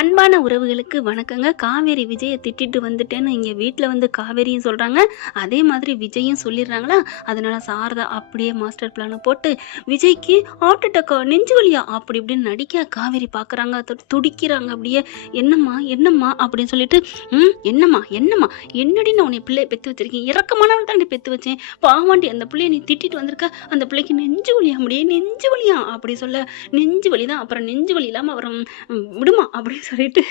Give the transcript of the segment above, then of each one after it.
அன்பான உறவுகளுக்கு வணக்கங்க. காவேரி விஜயை திட்டிட்டு வந்துட்டேன்னு இங்கே வீட்டில் வந்து காவேரியும் சொல்கிறாங்க. அதே மாதிரி விஜயும் சொல்லிடுறாங்களா. அதனால சாரதா அப்படியே மாஸ்டர் பிளானை போட்டு விஜய்க்கு ஹார்ட் அட்டாக்கா, நெஞ்சு வலியா அப்படி இப்படின்னு நடிக்க காவேரி பார்க்குறாங்க, துடிக்கிறாங்க. அப்படியே என்னம்மா என்னம்மா அப்படின்னு சொல்லிட்டு என்னம்மா என்னம்மா என்னடி நான் உன்னை பிள்ளையை பெற்று வச்சிருக்கேன், இறக்கமானவள் தாண்டி பெற்று வச்சேன், பாவாண்டி அந்த பிள்ளையை நீ திட்டிட்டு வந்திருக்க, அந்த பிள்ளைக்கு நெஞ்சு வலியா முடியே நெஞ்சு வலியா அப்படி சொல்ல, நெஞ்சு வலி தான், அப்புறம் நெஞ்சு வலி இல்லாமல் அப்புறம் விடுமா அப்படின்னு சொல்லிட்டு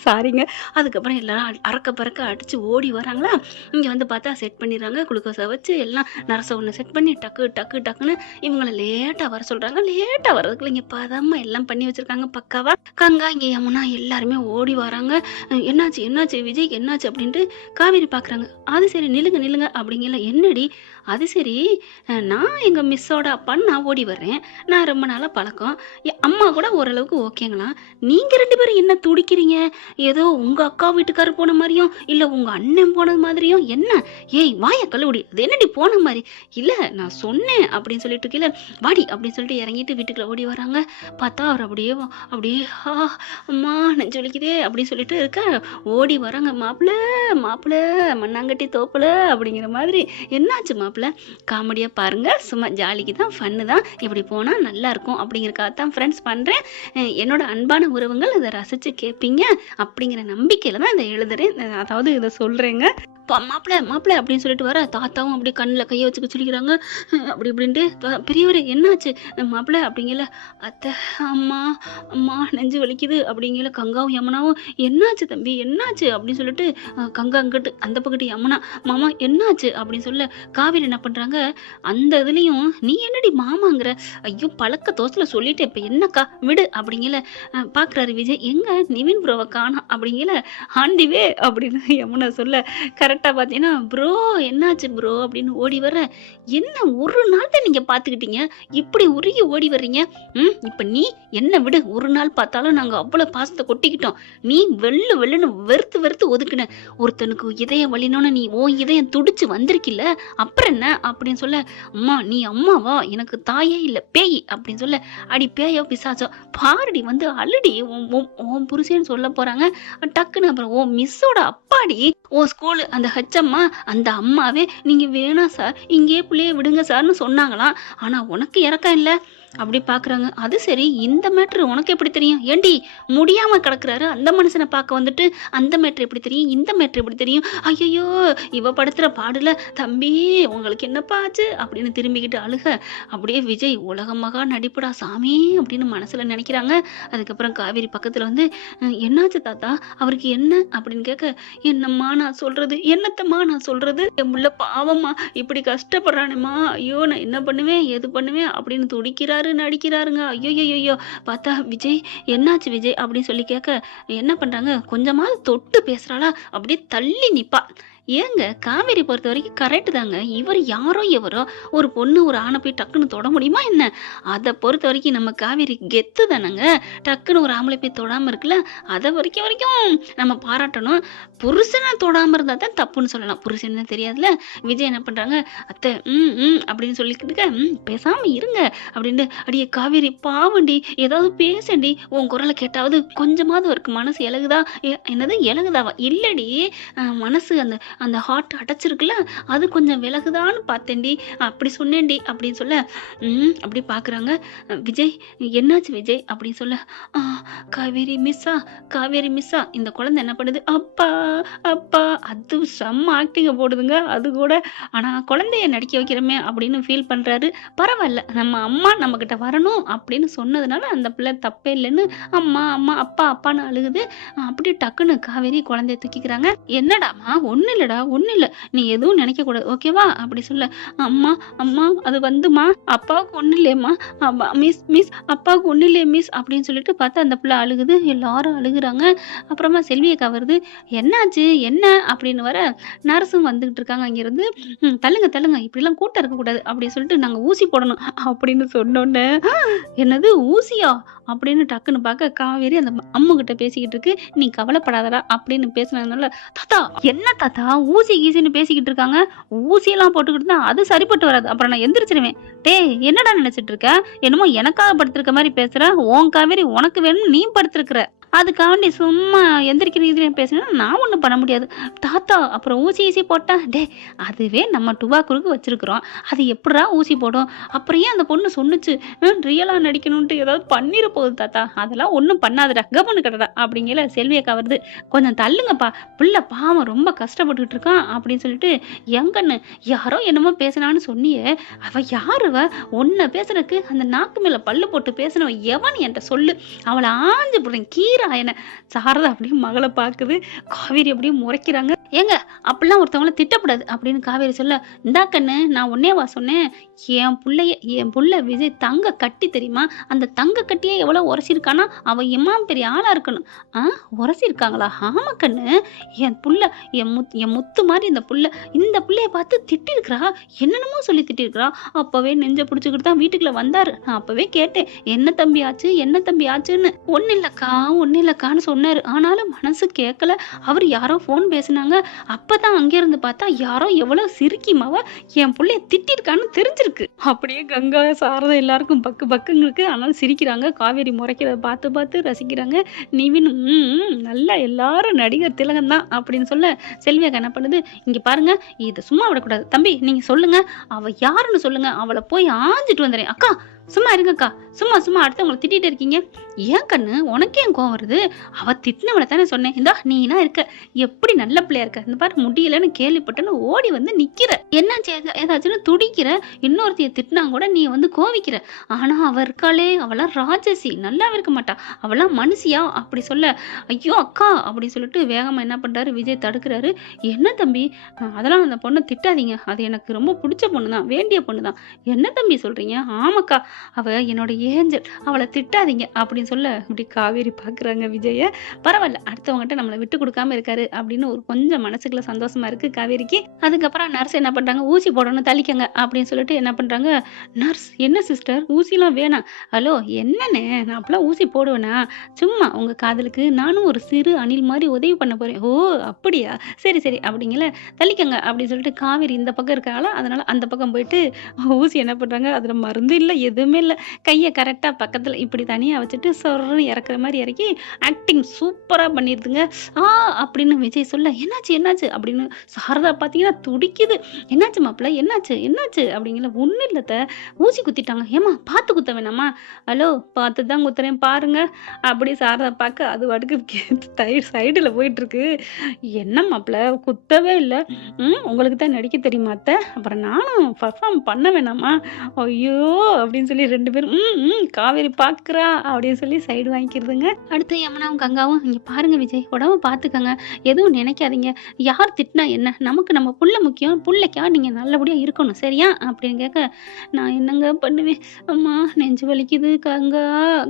சாரிங்க. அதுக்கப்புறம் எல்லாரும் அறக்க பறக்க அடிச்சு ஓடி வராங்களா. இங்கே வந்து பார்த்தா செட் பண்ணிடுறாங்க, குளுக்கோஸை வச்சு எல்லாம் நரசை ஒன்று செட் பண்ணி டக்குன்னு இவங்களை லேட்டாக வர சொல்கிறாங்க. லேட்டாக வர்றதுக்குள்ள இங்கே பதமாக எல்லாம் பண்ணி வச்சுருக்காங்க பக்காவா. கங்கா இங்கே யமுனா எல்லாருமே ஓடி வராங்க. என்னாச்சு விஜய்க்கு என்னாச்சு அப்படின்ட்டு காவேரி பார்க்குறாங்க. அது சரி நில்லுங்க அப்படிங்கல. என்னடி அது சரி, நான் எங்கள் மிஸ்ஸோட அப்பான்னு நான் ஓடி வர்றேன், நான் ரொம்ப நாளாக பழக்கம், என் அம்மா கூட ஓரளவுக்கு ஓகேங்களா, நீங்கள் ரெண்டு பேரும் என்ன துடிக்கிறீங்க, ஏதோ உங்கள் அக்கா வீட்டுக்காரர் போன மாதிரியும் இல்லை உங்கள் அண்ணன் போனது மாதிரியும், என்ன ஏய் வாய கழுவுடி, அது என்னடி போன மாதிரி, இல்லை நான் சொன்னேன் அப்படின்னு சொல்லிட்டு இருக்கீங்கள, வாடி அப்படின்னு சொல்லிட்டு இறங்கிட்டு வீட்டுக்குள்ள ஓடி வராங்க. பார்த்தா அவர் அப்படியே அம்மா நெஞ்சு வலிக்குதே அப்படின்னு சொல்லிட்டு இருக்க ஓடி வராங்க. மாப்பிள்ள மண்ணாங்கட்டி தோப்புல அப்படிங்கிற மாதிரி. என்னாச்சு மாப்பிள்ள, காமெடியா பாருங்க, சும்மா ஜாலிக்கு தான், ஃபன்னு தான், இப்படி போனா நல்லா இருக்கும் அப்படிங்கிறக்காக தான் ஃப்ரெண்ட்ஸ் பண்றேன். என்னோட அன்பான உறவுகள் இதை ரசிச்சு கேட்பீங்க அப்படிங்கிற நம்பிக்கையில தான் இதை எழுதுறேன், அதாவது இதை சொல்றேங்க. மாப்பிள்ள அப்படின்னு சொல்லிட்டு வர தாத்தாவும் அப்படியே கண்ணில் கையை வச்சுக்க சொல்லிக்கிறாங்க. அப்படி இப்படின்ட்டு பெரியவர் என்னாச்சு மாப்பிள்ள அப்படிங்கல. அத்தை அம்மா நெஞ்சு வலிக்குது அப்படிங்கல. கங்காவும் யமுனாவும் என்னாச்சு தம்பி என்னாச்சு அப்படின்னு சொல்லிட்டு கங்கா அங்கிட்டு அந்த பக்கத்து யமுனா மாமா என்னாச்சு அப்படின்னு சொல்ல காவேரி என்ன பண்றாங்க, அந்த இதுலயும் நீ என்னடி மாமாங்கிற, ஐயோ பழக்க தோசையில சொல்லிட்டு இப்ப என்னக்கா விடு அப்படிங்கல. பாக்குறாரு விஜய், எங்க நிவின் ப்ரோவை காணோம் அப்படிங்கல. ஆண்டிவே அப்படின்னு யமுனா சொல்ல கரெக்டாக பார்த்தீங்கன்னா ப்ரோ என்னாச்சு ப்ரோ அப்படின்னு ஓடி வர, என்ன ஒரு நாள் தான் நீங்கள் பார்த்துக்கிட்டீங்க, இப்படி உருகி ஓடி வர்றீங்க. இப்போ நீ என்ன விடு, ஒரு நாள் பார்த்தாலும் நாங்கள் அவ்வளோ பாசத்தை கொட்டிக்கிட்டோம், நீ வெள்ளுன்னு வெறுத்து ஒதுக்குன, ஒருத்தனுக்கு இதயம் வலினோன்னு நீ இதயம் துடிச்சு வந்திருக்கில்ல, அப்புறம் என்ன அப்படின்னு சொல்ல, அம்மா நீ அம்மாவா, எனக்கு தாயே இல்லை பேய் அப்படின்னு சொல்ல, அடி பேயோ பிசாச்சோ பாரடி வந்து அழுடி உன் புருஷன்னு சொல்ல போகிறாங்க. டக்குன்னு அப்புறம் ஓ மிஸ்ஸோட அப்பாடி, ஓ ஸ்கூலு அந்த ஹெச்எம்மா அந்த அம்மாவே நீங்க வேணாம் சார் இங்கேயே பிள்ளைய விடுங்க சார்னு சொன்னாங்களாம், ஆனா உனக்கு இறக்கம் இல்லை அப்படி பாக்குறாங்க. அது சரி, இந்த மேட்ரு உனக்கு எப்படி தெரியும், ஏண்டி முடியாம கிடக்குறாரு அந்த மனுஷனை பார்க்க வந்துட்டு அந்த மேட்ரு எப்படி தெரியும், இந்த மேட்ரு எப்படி தெரியும், ஐயோ இவ படுத்துற பாடுல தம்பி உங்களுக்கு என்னப்பா ஆச்சு அப்படின்னு திரும்பிக்கிட்டு அழுக. அப்படியே விஜய் உலகமாக நடிப்புடா சாமி அப்படின்னு மனசுல நினைக்கிறாங்க. அதுக்கப்புறம் காவேரி பக்கத்துல வந்து என்னாச்சு தாத்தா அவருக்கு என்ன அப்படின்னு கேட்க, என்னம்மா நான் சொல்றது, என்னத்தம்மா நான் சொல்றது, என் முள்ள பாவம்மா இப்படி கஷ்டப்படுறானுமா, ஐயோ நான் என்ன பண்ணுவேன் எது பண்ணுவேன் அப்படின்னு துடிக்கிறாரு நடிக்கிறாருங்க. ஐயோ பார்த்தா விஜய் என்னாச்சு விஜய் அப்படின்னு சொல்லி கேட்க என்ன பண்றாங்க, கொஞ்சமாவது தொட்டு பேசுறாளா அப்படியே தள்ளி நிப்பா. ஏங்க காவேரி பொறுத்த வரைக்கும் கரெக்டு தாங்க, இவர் யாரோ எவரோ ஒரு பொண்ணு ஒரு ஆணை போய் டக்குன்னு தொட முடியுமா என்ன, அதை பொறுத்த வரைக்கும் நம்ம காவேரி கெத்து தானங்க, டக்குன்னு ஒரு ஆம்பளை போய் தொடாமல் இருக்குல்ல, அதை வரைக்கும் நம்ம பாராட்டணும். புருஷனை தொடாமல் இருந்தால் தான் தப்புன்னு சொல்லலாம், புருஷன்னு தெரியாதுல. விஜய் என்ன பண்ணுறாங்க, அத்தை அப்படின்னு சொல்லிக்கிட்டு பேசாமல் இருங்க அப்படின்ட்டு, அடியே காவேரி பாவண்டி ஏதாவது பேசண்டி, உன் குரலை கேட்டாவது கொஞ்சமாவது அவருக்கு மனசு இலகுதா, என்னது இலகுதாவா இல்லடி, மனசு அந்த ஹார்ட் அடைச்சிருக்குல்ல அது கொஞ்சம் விலகுதான்னு பார்த்தேன்டி அப்படி சொன்னேன்டி அப்படின்னு சொல்ல அப்படி பார்க்குறாங்க. விஜய் என்னாச்சு விஜய் அப்படின்னு சொல்ல, காவேரி மிஸ்ஸா இந்த குழந்தை என்ன பண்ணுது, அப்பா அது செம்ம ஆக்டிங்க போடுதுங்க அது கூட, ஆனால் குழந்தைய நடிக்க வைக்கிறோமே அப்படின்னு ஃபீல் பண்ணுறாரு. பரவாயில்ல நம்ம அம்மா நம்மக்கிட்ட வரணும் அப்படின்னு சொன்னதுனால அந்த பிள்ளை தப்பே இல்லைன்னு அம்மா அப்பான்னு அழுகுது. அப்படி டக்குன்னு காவேரி குழந்தைய தூக்கிக்கிறாங்க. என்னடாமா ஒன்றும் இல்ல நீ எதுவும் நினைக்க கூடாது ஓகேவா அப்படி சொல்ல, அம்மா அது வந்துமா அப்பாவுக்கு ஒன்றும் இல்லையம்மா, மிஸ் அப்பாவுக்கு ஒன்றும் இல்லையே மிஸ் அப்படின்னு சொல்லிட்டு பார்த்தா அந்த பிள்ளை அழுகுது. எல்லாரும் அழுகுறாங்க. அப்புறமா செல்வியக்கா வருது, என்னாச்சு என்ன அப்படின்னு வர நர்ஸும் வந்துகிட்டு இருக்காங்க. அங்கிருந்து தள்ளுங்க இப்படிலாம் கூட்டம் இருக்கக்கூடாது அப்படின்னு சொல்லிட்டு நாங்கள் ஊசி போடணும் அப்படின்னு சொன்னோன்னே, என்னது ஊசியா அப்படின்னு டக்குன்னு பார்க்க காவேரி அந்த அம்மு கிட்ட பேசிக்கிட்டு இருக்கு. நீ கவலைப்படாதடா அப்படின்னு பேசினதுனால, தாத்தா என்ன தாத்தா ஊசி கீசின்னு பேசிக்கிட்டு இருக்காங்க, ஊசியெல்லாம் போட்டுக்கிட்டு தான் அது சரிப்பட்டு வராது, அப்புறம் நான் எந்திரிச்சிருவேன். என்னடா நினைச்சிட்டு இருக்க, என்னமோ எனக்காக படுத்திருக்க மாதிரி பேசுற, உன் காவேரி உனக்கு வேணும் நீ படுத்திருக்கிற. அதுக்காண்டி சும்மா எந்திரிக்கிற இதுலையும் பேசினா நான் ஒன்றும் பண்ண முடியாது தாத்தா. அப்புறம் ஊசி ஊசி போட்டா டே, அதுவே நம்ம டுபாக்குருக்கு வச்சிருக்கிறோம், அது எப்படா ஊசி போடும்? அப்புறம் ஏன் அந்த பொண்ணு சொன்னுச்சு ரியலா நடிக்கணும்ட்டு ஏதாவது பண்ணிட போகுது தாத்தா, அதெல்லாம் ஒன்றும் பண்ணாதுடா, கவனு கடடா அப்படிங்கிற செல்வி அக்கா வருது. கொஞ்சம் தள்ளுங்கப்பா, பிள்ளை பாவம் ரொம்ப கஷ்டப்பட்டுக்கிட்டு இருக்கான் அப்படின்னு சொல்லிட்டு, எங்கன்னு யாரோ என்னமோ பேசினான்னு சொன்னியே, அவ யாருவ? உன்னை பேசுறதுக்கு அந்த நாக்கு மேல பல்லு போட்டு பேசினவ எவன் என்கிட்ட சொல்லு, அவளை ஆஞ்சு போடுறேன் கீரை ஆயனை. சாரதா அப்படியே மகளை பார்க்குது, காவேரி அப்படியே முறைக்கிறாங்க. ஏங்க அப்படிலாம் ஒருத்தவங்கள திட்டக்கூடாது அப்படின்னு காவேரி சொல்ல, இந்தா கண்ணு நான் ஒன்னேவா சொன்னேன், என் புள்ள விஜய் தங்க கட்டி தெரியுமா, அந்த தங்க கட்டியே எவ்வளவு உரசிருக்கானா, அவ எம்மாம் பெரிய ஆளா இருக்கணும். உரசிருக்காங்களா? ஆமா கண்ணு, என் புள்ள என் முத்து மாதிரி இந்த புள்ளைய பார்த்து திட்டிருக்கிறா, என்னென்னமோ சொல்லி திட்டிருக்கிறா. அப்பவே நெஞ்ச பிடிச்சுக்கிட்டு தான் வீட்டுக்குள்ள வந்தாரு. நான் அப்பவே கேட்டேன், என்ன தம்பி ஆச்சு என்ன தம்பி ஆச்சுன்னு. ஒன்னும் இல்லக்கான்னு சொன்னாரு. ஆனாலும் மனசு கேட்கல. அவர் யாரோ போன் பேசினாங்க, அப்பதான் அங்க இருந்து பார்த்தா யாரோ எவ்வளவு சிரிக்கிமாவ என் புள்ளைய திட்டிருக்கான்னு தெரிஞ்சிருக்கு. அப்படியே கங்கா சாரதா எல்லாருக்கும் பக்கு பக்குன்னு இருக்கு. ஆனாலும் சிரிக்கிறாங்க. காவேரி முறைக்கிறத பார்த்து பார்த்து ரசிக்கிறாங்க. நிவின் நல்லா எல்லாரும் நடிகர் திலகம் தான் அப்படின்னு சொல்ல, செல்வி அக்கா என்ன பண்ணுது, இங்க பாருங்க இதை சும்மா விடக்கூடாது தம்பி, நீங்க சொல்லுங்க அவ யாருன்னு சொல்லுங்க, அவளை போய் ஆஞ்சிட்டு வந்துடுறேன். அக்கா சும்மா இருங்கக்கா, சும்மா அடுத்தவங்களை திட்டிட்டு இருக்கீங்க. ஏன் கண்ணு உனக்கே ஏன் கோவம் வருது? அவ திட்டினவளை தானே சொன்னேன். இந்தா நீனா இருக்க, எப்படி நல்ல பிள்ளையா இருக்க, இந்த பாரு முடியலன்னு கேள்விப்பட்டேன்னு ஓடி வந்து நிக்கிற, என்னாச்சு ஏதாச்சுன்னு துடிக்கிற, இன்னொருத்தைய திட்டினா கூட நீ வந்து கோவிக்கிற. ஆனா அவ இருக்காளே, அவளாம் ராஜசி, நல்லாவே இருக்க மாட்டா, அவளாம் மனுஷியா அப்படி சொல்ல, ஐயோ அக்கா அப்படி சொல்லிட்டு வேகமா என்ன பண்றாரு விஜய் தடுக்கிறாரு. என்ன தம்பி, அதெல்லாம் அந்த பொண்ணை திட்டாதீங்க, அது எனக்கு ரொம்ப பிடிச்ச பொண்ணு தான், வேண்டிய பொண்ணு தான். என்ன தம்பி சொல்றீங்க? ஆமாக்கா, அவ என்னோட ஏஞ்சல், அவளை திட்டாதீங்க அப்படின்னு சொல்ல, இப்படி காவேரி பாக்குறாங்க விஜய. பரவாயில்ல, அடுத்தவங்ககிட்ட நம்மளை விட்டு கொடுக்காம இருக்காரு அப்படின்னு ஒரு கொஞ்சம் மனசுக்குள்ள சந்தோஷமா இருக்கு காவேரிக்கு. அதுக்கப்புறம் நர்ஸ் என்ன பண்றாங்க, ஊசி போடணும் தள்ளிக்கங்க அப்படின்னு சொல்லிட்டு என்ன பண்றாங்க, நர்ஸ் என்ன சிஸ்டர் ஊசிலாம் வேணாம். ஹலோ என்னண்ணே, நான் அப்பெல்லாம் ஊசி போடுவேனா, சும்மா உங்க காதலுக்கு நானும் ஒரு சிறு அணில் மாதிரி உதவி பண்ண போறேன். ஓ அப்படியா, சரி அப்படிங்கல, தள்ளிக்கங்க அப்படின்னு சொல்லிட்டு காவேரி இந்த பக்கம் இருக்காளா, அதனால அந்த பக்கம் போயிட்டு ஊசி என்ன பண்றாங்க, அதுல மருந்து இல்லை எதுவுமே இல்லை, கையை கரெக்டா பக்கத்துல இப்படி தனியா வச்சுட்டு சொர்ன்னு இறக்குற மாதிரி இறக்கி ஆக்டிங் சூப்பரா பண்ணிருதுங்க. அப்படின்னு விஜய் சொல்ல, என்னாச்சு அப்படின்னு சாரதா பாத்தீங்கன்னா துடிக்குது. என்னாச்சு மாப்பிள்ள, என்னாச்சு அப்படிங்கல. ஒண்ணு இல்லத்த, ஊசி குத்திட்டாங்க. ஏமா பார்த்து குத்த வேணாமா? ஹலோ பார்த்து தான் குத்துறேன் பாருங்க அப்படி சாரதா பார்க்க, அது வாட்டுக்கு சைடுல போயிட்டு இருக்கு. என்ன மாப்பிள்ள குத்தவே இல்லை, உங்களுக்கு தான் நடிக்க தெரியுமா அத்தை, அப்புறம் நானும் பர்ஃபார்ம் பண்ண வேணாமா? ஐயோ அப்படின்னு சொல்லி ரெண்டு பேரும் காவேரி பாக்குறா அப்படின்னு சொல்லி சைடு வாங்கிக்கிறதுங்க. அடுத்து யமுனாவும் கங்காவும், இங்க பாருங்க விஜய், உடம்ப பாத்துக்கங்க, எதுவும் நினைக்காதீங்க, யார் திட்டினா என்ன, நமக்கு நம்ம புள்ள முக்கியம், புள்ளைக்கா நீங்க நல்லபடியா இருக்கணும் சரியா அப்படின்னு கேட்க, நான் என்னங்க பண்ணுவேன், அம்மா நெஞ்சு வலிக்குது கங்கா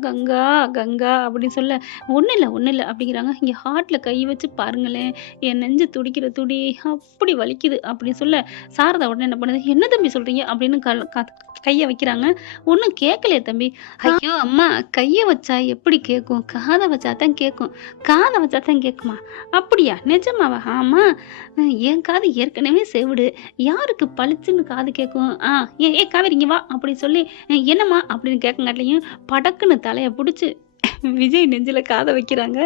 கங்கா கங்கா அப்படின்னு சொல்ல, ஒன்றும் இல்லை அப்படிங்கிறாங்க. இங்கே ஹார்ட்டில் கை வச்சு பாருங்களேன், என் நெஞ்சு துடிக்கிற துடி அப்படி வலிக்குது அப்படின்னு சொல்ல, சாரதா உடனே என்ன பண்ணுது, என்ன தம்பி சொல்றீங்க அப்படின்னு கையை வைக்கிறாங்க. ஒன்றும் கேட்கலையே தம்பி. ஐயோ அம்மா, கையை வச்சா எப்படி கேட்கும், காதை வச்சா தான் கேட்கும், காதை வச்சா தான் கேட்குமா? அப்படியா, நிஜமாவா? ஆமா, என் காது ஏற்கனவே செவிடு, யாருக்கு பளிச்சுன்னு காது கேட்கும்? ஏ காவேரி இங்க வா அப்படி சொல்லி, என்னம்மா அப்படின்னு கேட்கங்காட்டிலையும் படக்குன்னு தலையை பிடிச்சி விஜய் நெஞ்சில காதை வைக்கிறாங்க.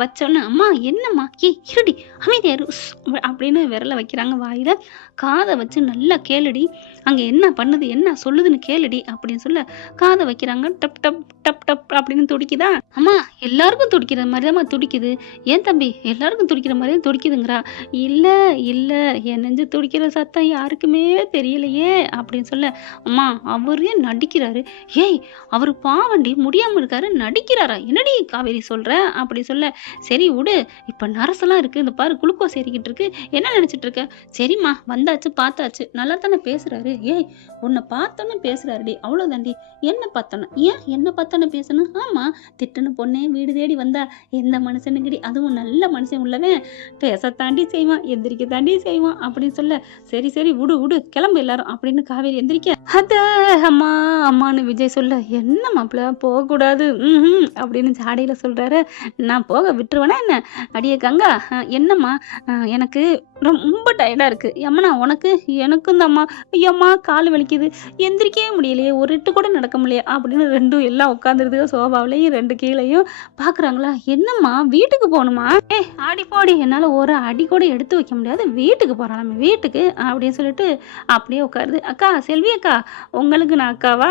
வச்சோன்னு, அம்மா என்னம்மா, இருடி அமைதியாரு அப்படின்னு விரல வைக்கிறாங்க வாயில. காதை வச்சு நல்லா கேளுடி, அங்க என்ன பண்ணுது என்ன சொல்லுதுன்னு கேளுடி அப்படின்னு சொல்ல, காதை வைக்கிறாங்க. டப் டப் டப் டப் அப்படின்னு துடிக்குதா? அம்மா எல்லாருக்கும் துடிக்கிற மாதிரிதான் துடிக்குது. ஏன் தம்பி, எல்லாருக்கும் துடிக்கிற மாதிரியே துடிக்குதுங்கிறா. இல்ல என் நெஞ்சு துடிக்கிற சத்தம் யாருக்குமே தெரியலையே அப்படின்னு சொல்ல, அம்மா அவரே நடிக்கிறாரு. ஏய் அவரு பாவண்டி முடியாம இருக்காரு, நடிக்கிறாரா? என்னடி காவேரி சொல்ற அப்படி சொல்ல, சரி விடு, இப்ப நரசெல்லாம் இருக்கு, இந்த பாரு குளுக்கோஸ் ஏறிக்கிட்டு இருக்கு, என்ன நினைச்சிட்டு இருக்க? சரிம்மா வந்தாச்சு பார்த்தாச்சு, நல்லா தானே பேசுறாரு. ஏய் உன்னை பார்த்தோன்னு பேசுறாருடி, அவ்வளவுதாண்டி. என்ன பார்த்தோன்னு, ஏன் என்ன பார்த்தோன்னு பேசணும்? ஆமா, திட்டுன்னு பொண்ணே வீடு தேடி வந்தா எந்த மனுஷனுக்குடி, அதுவும் நல்ல மனுஷன் உள்ளவன் பேசத்தாண்டி செய்வான், எந்திரிக்க தாண்டி செய்வான் அப்படின்னு சொல்ல, சரி விடு கிளம்பு எல்லாரும் அப்படின்னு காவேரி எந்திரிக்க, அத அம்மான்னு விஜய் சொல்ல, என்ன மாப்பிள்ள போகக்கூடாது அப்படின்னு ஜாடையில் சொல்கிறாரு. நான் போக விட்டுருவேனா என்ன? அடியே கங்கா, என்னம்மா? எனக்கு ரொம்ப டயர்டாக இருக்குது. ஏம்மா உனக்கு? எனக்கும் தாம்மா. ஐயோம்மா கால் வலிக்குது, எந்திரிக்கவே முடியலையே, ஒரு எட்டு கூட நடக்க முடியலையே அப்படின்னு ரெண்டும் எல்லாம் உட்காந்துருதுங்க சோபாவிலையும் ரெண்டு கீழையும். பார்க்குறாங்களா, என்னம்மா வீட்டுக்கு போகணுமா? ஆடி போடி, என்னால் ஒரு அடி கூட எடுத்து வைக்க முடியாது, வீட்டுக்கு போகிறோம் நம்ம வீட்டுக்கு அப்படின்னு சொல்லிட்டு அப்படியே உட்காருது. அக்கா செல்வி அக்கா, உங்களுக்கு நான் அக்காவா?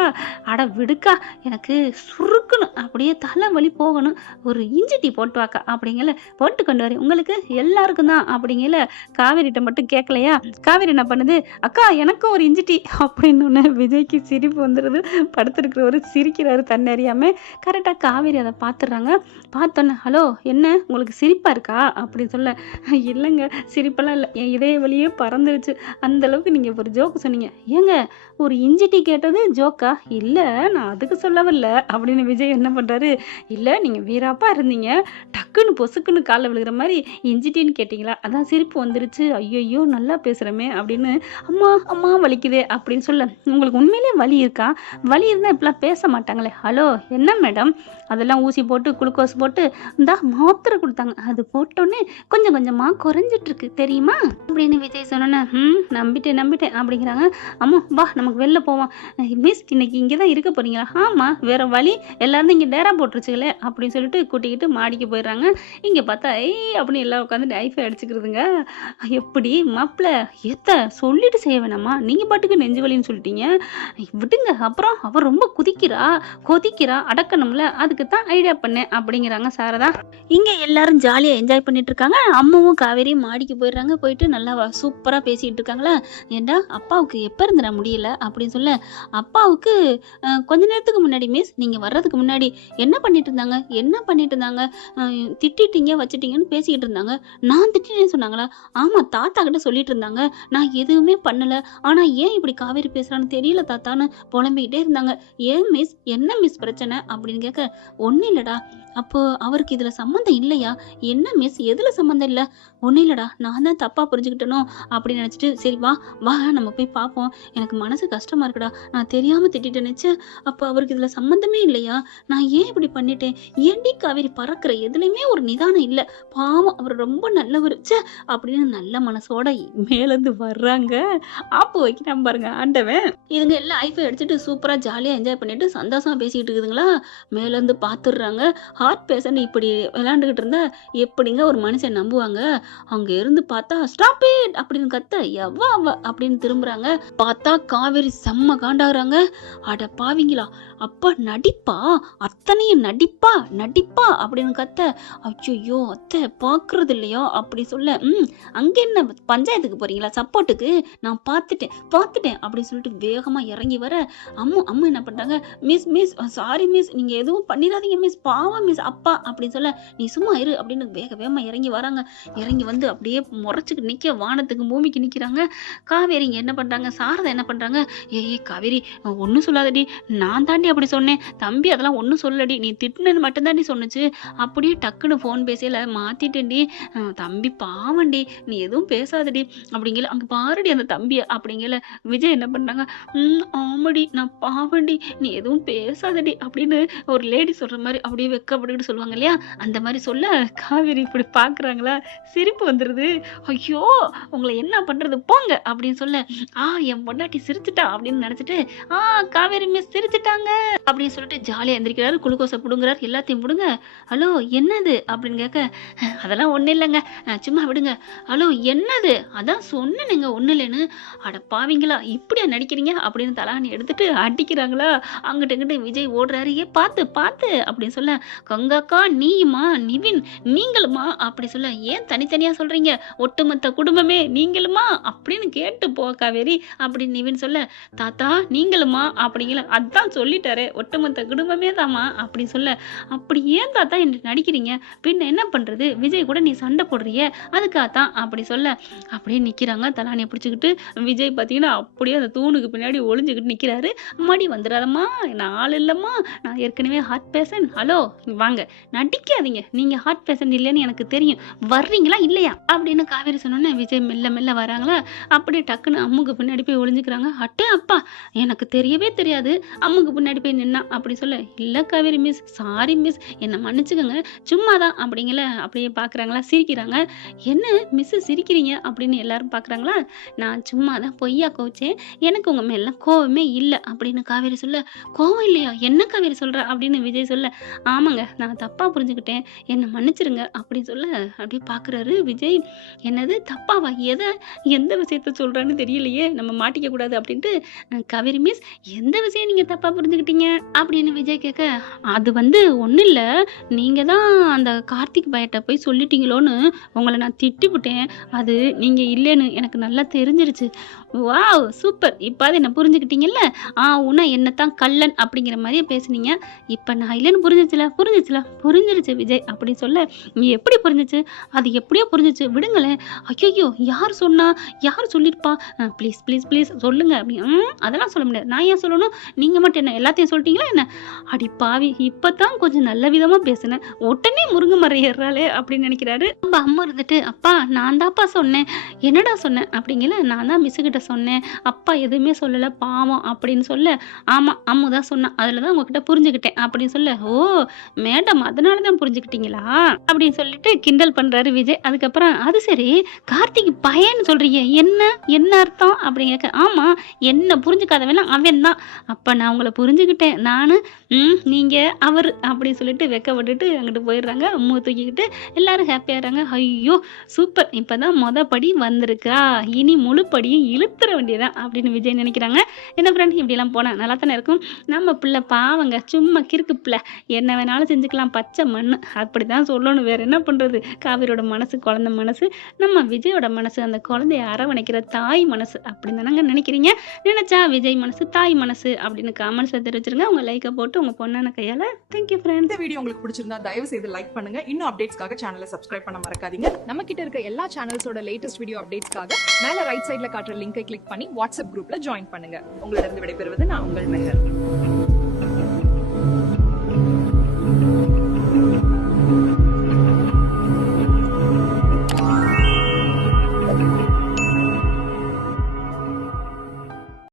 அட விடுக்கா, எனக்கு சுருக்குன்னு அப்படியே தலைவலி போகணும், ஒரு இஞ்சி டீ போட்டு வாக்கா அப்படிங்கல. போட்டு கொண்டு வரேன் உங்களுக்கு எல்லாருக்கும் தான் அப்படிங்கல. காவேரிட்ட மட்டும் கேட்கலையா? காவேரி என்ன பண்ணுது, அக்கா எனக்கும் ஒரு இஞ்சி டீ அப்படின்னு விஜய்க்கு சிரிப்பு வந்துடுது. படுத்திருக்கிறவரு சிரிக்கிறாரு தன்னறியாம. கரெக்டாக காவேரி அதை பார்த்துடுறாங்க. பார்த்தோன்னே, ஹலோ என்ன உங்களுக்கு சிரிப்பா இருக்கா அப்படின்னு சொல்ல, இல்லைங்க சிரிப்பெல்லாம் இல்லை, என் இதய வழியே பறந்துருச்சு, அந்த அளவுக்கு நீங்கள் ஒரு ஜோக்கு சொன்னீங்க. ஏங்க ஒரு இஞ்சி டீ கேட்டது ஜோக்கா? இல்லை நான் அதுக்கு சொல்ல வரல அப்படின்னு விஜய் என்ன பண்ணுறாரு, இல்லை நீங்கள் வீராப்பா இருந்தீங்க, டக்குன்னு பொசுக்குன்னு காலில் விழுகிற மாதிரி இஞ்சி டீன்னு கேட்டிங்களா, அதான் சிரிப்பு வந்துருச்சு, ஐயோ நல்லா பேசுகிறமே அப்படின்னு. அம்மா அம்மா வலிக்குதே அப்படின்னு சொல்ல, உங்களுக்கு உண்மையிலே வலி இருக்கா? வலி இருந்தால் இப்பெல்லாம் பேச மாட்டாங்களே. ஹலோ என்ன மேடம், அதெல்லாம் ஊசி போட்டு குளுக்கோஸ் போட்டு இந்தா மாத்திரை கொடுத்தாங்க, அது போட்டோன்னே கொஞ்சம் கொஞ்சமாக குறைஞ்சிட்ருக்கு தெரியுமா அப்படின்னு விஜய் சொன்னோன்னே, நம்பிட்டேன் அப்படிங்கிறாங்க. அம்மா வா நமக்கு வெளில போவோம். மிஸ் இன்னைக்கு இங்கே தான் இருக்க போறீங்களா? ஆமாம் வேற வழி, எல்லாரும் இங்கே டேரா போட்டுருச்சுங்களே அப்படின்னு சொல்லிட்டு கூட்டிக்கிட்டு மாடிக்கு போயிடுறாங்க. இங்கே பார்த்தா அப்படின்னு எல்லாம் உட்காந்து ஐஃபை அடிச்சுக்கிறதுங்க. எப்படி மாப்பிள்ள ஏத்த சொல்லிட்டு செய்ய வேணாமா, நீங்கள் பாட்டுக்கு நெஞ்சு வலின்னு சொல்லிட்டீங்க, விடுங்க. அப்புறம் அவர் ரொம்ப கொதிக்கிறா அடக்கணும்ல, அதுக்கு தான் ஐடியா பண்ணேன் அப்படிங்கிறாங்க சாரதா. இங்கே எல்லாரும் ஜாலியாக என்ஜாய் பண்ணிட்டு இருக்காங்க. அம்மாவும் காவேரியும் மாடிக்கு போயிடுறாங்க. போயிட்டு நல்லா சூப்பராக பேசிக்கிட்டு இருக்காங்களா. ஏண்டா அப்பாவுக்கு எப்போ இருந்து நான் முடியல அப்படின்னு சொல்ல, அப்பாவுக்கு கொஞ்ச நேரத்துக்கு முன்னாடி மிஸ், நீங்கள் வர்றதுக்கு முன்னாடி என்ன பண்ணிட்டு இருந்தாங்க, திட்டிட்டீங்க வச்சுட்டீங்கன்னு பேசிக்கிட்டு இருந்தாங்க. நான் திட்டிட்டேன்னு சொன்னாங்களா? ஆமாம் தாத்தா கிட்ட சொல்லிட்டு இருந்தாங்க, நான் எதுவுமே பண்ணலை, ஆனால் ஏன் இப்படி காவேரி பேசுகிறான்னு தெரியல தாத்தான்னு புலம்பிக்கிட்டே இருந்தாங்க. ஏன் மிஸ், என்ன மிஸ் பிரச்சனை அப்படின்னு கேட்க, ஒன்றும் இல்லைடா, அப்போ அவருக்கு இதில் சம்மந்தம் இல்லையா? என்ன மிஸ் எதில் சம்மந்தம் இல்லை? ஒன்றும் இல்லைடா, நான் தான் தப்பாக புரிஞ்சுக்கிட்டனோ அப்படின்னு நினச்சிட்டு, சரி வா நம்ம போய் பார்ப்போம், எனக்கு மனசு கஷ்டமாக இருக்குடா, நான் தெரியாமல் திட்டேன்னுச்சு, அப்போ அவருக்கு இதில் சம்மந்தமே இல்லையா? நான் ஏன் இப்படி பண்ணிட்டேன்? ஏண்டி காவேரி பறக்கிற, எதுலையுமே ஒரு நிதானம் இல்லை, பாவம் அவர் ரொம்ப நல்லவர் அப்படின்னு நல்ல மனசோட மேலேருந்து வர்றாங்க. ஆப்பு வைக்கிறான் பாருங்க ஆண்டவன். இதுங்க எல்லாம் ஐஃபை அடிச்சுட்டு சூப்பராக ஜாலியாக என்ஜாய் பண்ணிட்டு சந்தோஷமாக பேசிக்கிட்டு இருக்குதுங்களா. மேலேருந்து பார்த்துடுறாங்க. ஹார்ட் பேஷண்ட் இப்படி விளையாண்டுக்கிட்டு இருந்தா எப்படிங்க ஒரு மனுஷன் நம்புவாங்க? அங்க இருந்து பார்த்தா ஸ்டாப் இட் அப்படின்னு கத்த, எவ்வா அப்படின்னு திரும்புறாங்க. பார்த்தா காவேரி செம்ம காண்டாகிறாங்க. அட பாவிங்களா, அப்பா நடிப்பா, அத்தனையும் நடிப்பா அப்படின்னு கத்த, ஐயோ அத்தை பார்க்கறது இல்லையா அப்படி சொல்ல, அங்கே என்ன பஞ்சாயத்துக்கு போறீங்களா சப்போர்ட்டுக்கு, நான் பார்த்துட்டேன் அப்படின்னு சொல்லிட்டு வேகமாக இறங்கி வர, அம்மா என்ன பண்ணுறாங்க, மிஸ் சாரி மிஸ், நீங்கள் எதுவும் பண்ணிடாதீங்க மிஸ், பாவம் மிஸ் அப்பா அப்படின்னு சொல்ல, நீ சும்மா இரு அப்படின்னு வேகமாக இறங்கி வராங்க. இறங்கி வந்து அப்படியே முறைச்சிக்கிட்டு நிற்க, வானத்துக்கு பூமிக்கு நிற்கிறாங்க. காவேரிங்க என்ன பண்ணுறாங்க, சாரதா என்ன பண்ணுறாங்க, ஏய் காவேரி ஒன்றும் சொல்லாதடி, நான் தாண்டி அப்படி சொன்னேன், தம்பி அதெல்லாம் ஒன்றும் சொல்லடி, நீ திட்டுனது மட்டும்தாண்டி சொன்னுச்சு, அப்படியே டக்குன்னு ஃபோன் பேசல மாற்றிட்டேன்டி, தம்பி பாவண்டி, நீ எதுவும் பேசாதடி அப்படிங்கல, அங்கே பாருடி அந்த தம்பியை அப்படிங்கல. விஜய் என்ன பண்ணாங்க, ஆமாடி நான் பாவண்டி, நீ எதுவும் பேசாதடி அப்படின்னு ஒரு லேடி சொல்கிற மாதிரி அப்படியே வெக்கப்பட்டுக்கிட்டு சொல்லுவாங்க இல்லையா, அந்த மாதிரி சொல்ல காவேரி இப்படி பார்க்குறாங்களா, சிரிப்பு வந்துடுது. ஐயோ உங்களை என்ன பண்ணுறது போங்க அப்படின்னு சொல்ல, என் பொண்டாட்டி சிரிச்சிட்டா அப்படின்னு நினச்சிட்டு, காவேரி மிஸ் சிரிச்சிட்டாங்க அப்படின்னு சொல்லிட்டு ஜாலியாக எந்திரிக்கிறாரு. குளுக்கோஸை பிடுங்குறாரு, எல்லாத்தையும் பிடுங்க. ஹலோ என்னது அப்படின்னு கேட்க, அதெல்லாம் ஒன்றும் இல்லைங்க சும்மா விடுங்க. ஹலோ என்னது, அதான் சொன்னேனுங்க ஒன்றும் இல்லைன்னு. அட பாவிங்களா இப்படியா நடிக்கிறீங்க அப்படின்னு தலானி எடுத்துட்டு அடிக்கிறாங்களா. அங்கிட்ட இங்கிட்ட விஜய் ஓடுறாரு. பார்த்து அப்படின்னு சொல்ல, கங்காக்கா நீயுமா, நிவின் நீங்களுமா அப்படி சொல்ல, ஏன் தனித்தனியாக சொல்கிறீங்க, ஒட்டுமொத்த குடும்பமே நீங்களுமா அப்படின்னு கேட்டு போ காவேரி அப்படின்னு நிவின் சொல்ல, தாத்தா நீங்களுமா அப்படிங்கல, அதான் சொல்லிட்டாரே ஒட்டுமொத்த குடும்பமே தாமா அப்படி சொல்ல, அப்படி ஏன் தாத்தா என்று நடிக்கிறீங்க, பின்ன என்ன பண்ணுறது, விஜய் கூட நீ சண்டை போடுறிய அதுக்காகத்தான் அப்படி சொல்ல, அப்படியே நிற்கிறாங்க தலானியை பிடிச்சிக்கிட்டு. விஜய் பார்த்தீங்கன்னா அப்படியே அந்த தூணுக்கு பின்னாடி ஒளிஞ்சுக்கிட்டு நிற்கிறாரு. மடி வந்துடாதம்மா, நான் ஆள் இல்லைம்மா, நான் ஏற்கனவே ஹார்ட் பேஷண்ட், ஹலோ வாங்க நடிக்காதீங்க, நீங்கள் ஹார்ட் பேஷண்ட் இல்லைன்னு எனக்கு தெரியும், வர்றீங்களா இல்லையா அப்படின்னு காவேரி சொன்னோன்னே விஜய் மெல்ல வராங்களா. அப்படியே டக்குன்னு அம்முக்கு பின்னாடி போய் ஒளிஞ்சுக்கிறாங்க. அட்டே அப்பா எனக்கு தெரியவே தெரியாது, அம்முக்கு பின்னாடி முன்னாடி போய் நின்னா அப்படி சொல்ல, இல்ல காவேரி மிஸ், சாரி மிஸ், என்ன மன்னிச்சுக்கோங்க, சும்மா தான் அப்படிங்கல. அப்படியே பார்க்குறாங்களா, சிரிக்கிறாங்க. என்ன மிஸ் சிரிக்கிறீங்க அப்படின்னு எல்லாரும் பார்க்குறாங்களா, நான் சும்மா தான் பொய்யா கோவிச்சேன், எனக்கு உங்க மேல கோவமே இல்ல அப்படின்னு காவேரி சொல்ல, கோவம் இல்லையா, என்ன காவேரி சொல்ற அப்படின்னு விஜய் சொல்ல, ஆமாங்க நான் தப்பா புரிஞ்சுக்கிட்டேன், என்ன மன்னிச்சிருங்க அப்படின்னு சொல்ல, அப்படியே பார்க்குறாரு விஜய். என்னது தப்பாவா, எந்த விஷயத்த சொல்றான்னு தெரியலையே, நம்ம மாட்டிக்க கூடாது அப்படின்ட்டு, காவேரி மிஸ் எந்த விஷயம் நீங்க தப்பா புரிஞ்சுக்கிட்டீங்க அப்படின்னு விஜய் கேட்க, அது வந்து ஒண்ணும் இல்ல, நீங்க தான் அந்த கார்த்திக் பையட்ட போய் சொல்லிட்டீங்களோன்னு உங்களை நான் திட்டிப்புட்டேன், அது நீங்க இல்லைன்னு எனக்கு நல்லா தெரிஞ்சிருச்சு. வாவ் சூப்பர், இப்பாவது என்ன புரிஞ்சுக்கிட்டீங்கல்ல, உன்ன என்னத்தான் கள்ளன் அப்படிங்கிற மாதிரியே பேசுனீங்க, இப்ப நான் இல்லைன்னு புரிஞ்சிருச்சு விஜய் அப்படின்னு சொல்ல, நீ எப்படி புரிஞ்சிச்சு, அது எப்படியோ புரிஞ்சிச்சு விடுங்களேன், ஐயோ யார் சொன்னா, யார் சொல்லியிருப்பா, ப்ளீஸ் ப்ளீஸ் ப்ளீஸ் சொல்லுங்க அப்படி. அதெல்லாம் சொல்ல முடியாது, நான் ஏன் சொல்லணும், நீங்க மட்டும் என்ன எல்லாத்தையும் சொல்லிட்டீங்களா என்ன, அடி பாவி இப்பதான் கொஞ்சம் நல்ல விதமா பேசுனேன், உடனே முருங்கை மரம் ஏறாளே அப்படின்னு நினைக்கிறாரு. நம்ம அம்மா இருந்துட்டு, அப்பா நான் தான்ப்பா சொன்னேன், என்னடா சொன்னேன் அப்படிங்கல, நான் தான் மிஸ் கிட்ட சொன்னேன், அப்பா எதுவுமே சொல்லல பாவம் அப்படின்னு சொல்ல, ஆமா அம்மு தான் சொன்னா, அதுலதான் உங்ககிட்ட புரிஞ்சுக்கிட்டேன் அப்படின்னு சொல்ல, ஓ மேடம் அதனாலதான் புரிஞ்சுக்கிட்டீங்களா அப்படின்னு சொல்லிட்டு கிண்டல் பண்றாரு விஜய். அதுக்கப்புறம் அது சரி, கார்த்திக் பையன்னு சொல்றீங்க, என்ன அர்த்தம் அப்படின்னு கேட்க, ஆமா என்ன புரிஞ்சுக்காதவன் அவன் தான், அப்ப நான் உங்களை புரிஞ்சுக்கிட்டேன் நானு, நீங்க அவர் அப்படின்னு சொல்லிட்டு வெக்கப்பட்டுட்டு அங்கிட்டு போயிடுறாங்க. அம்மு தூக்கிக்கிட்டு எல்லாரும் ஹாப்பியாகிறாங்க. ஐயோ சூப்பர், இப்பதான் படி வந்திருக்கா, இனி முழு படியும் இழுத்துற வேண்டியதான் அப்படின்னு விஜய் நினைக்கிறாங்க. என்ன ஃப்ரெண்ட், இப்படிலாம் போனா நல்லா தானே இருக்கும், நம்ம பிள்ளை பாவங்க, சும்மா கிறுக்கு பிள்ளை, என்ன வேணாலும் செஞ்சுக்கலாம், பச்சை மண்ணு அப்படிதான் சொல்லணும், வேற என்ன பண்றது. காவிரியோட மனசு குழந்தை மனசு, நம்ம விஜயோட மனசு அந்த குழந்தைய அரவணைக்கிற தாய் மனசு அப்படின்னு தானங்க நினைக்கிறீங்க. நினைச்சா விஜய் மனசு தாய் மனசு அப்படின்னு காமெண்ட்ஸ்ல தெரிவிச்சிருங்க. உங்க லைக்கை போட்டு உங்க பொண்ணான கையால. Thank you friend. இந்த வீடியோ உங்களுக்கு பிடிச்சிருந்தா தயவு செய்து லைக் பண்ணுங்க. இன்னும் அப்டேட்ஸ்க்காக சேனலை சப்ஸ்கிரைப் பண்ண மறக்காதீங்க. நம்ம கிட்ட இருக்க எல்லா சேனல்ஸோட லேட்டஸ்ட் வீடியோ அப்டேட்ஸ்க்காக மேல ரைட் சைடுல காட்டுற லிங்கை கிளிக் பண்ணி வாட்ஸ்அப் குரூப்ல ஜாயின் பண்ணுங்க. உங்களிடம் விடைபெறுவது நான் உங்கள் மெஹர்.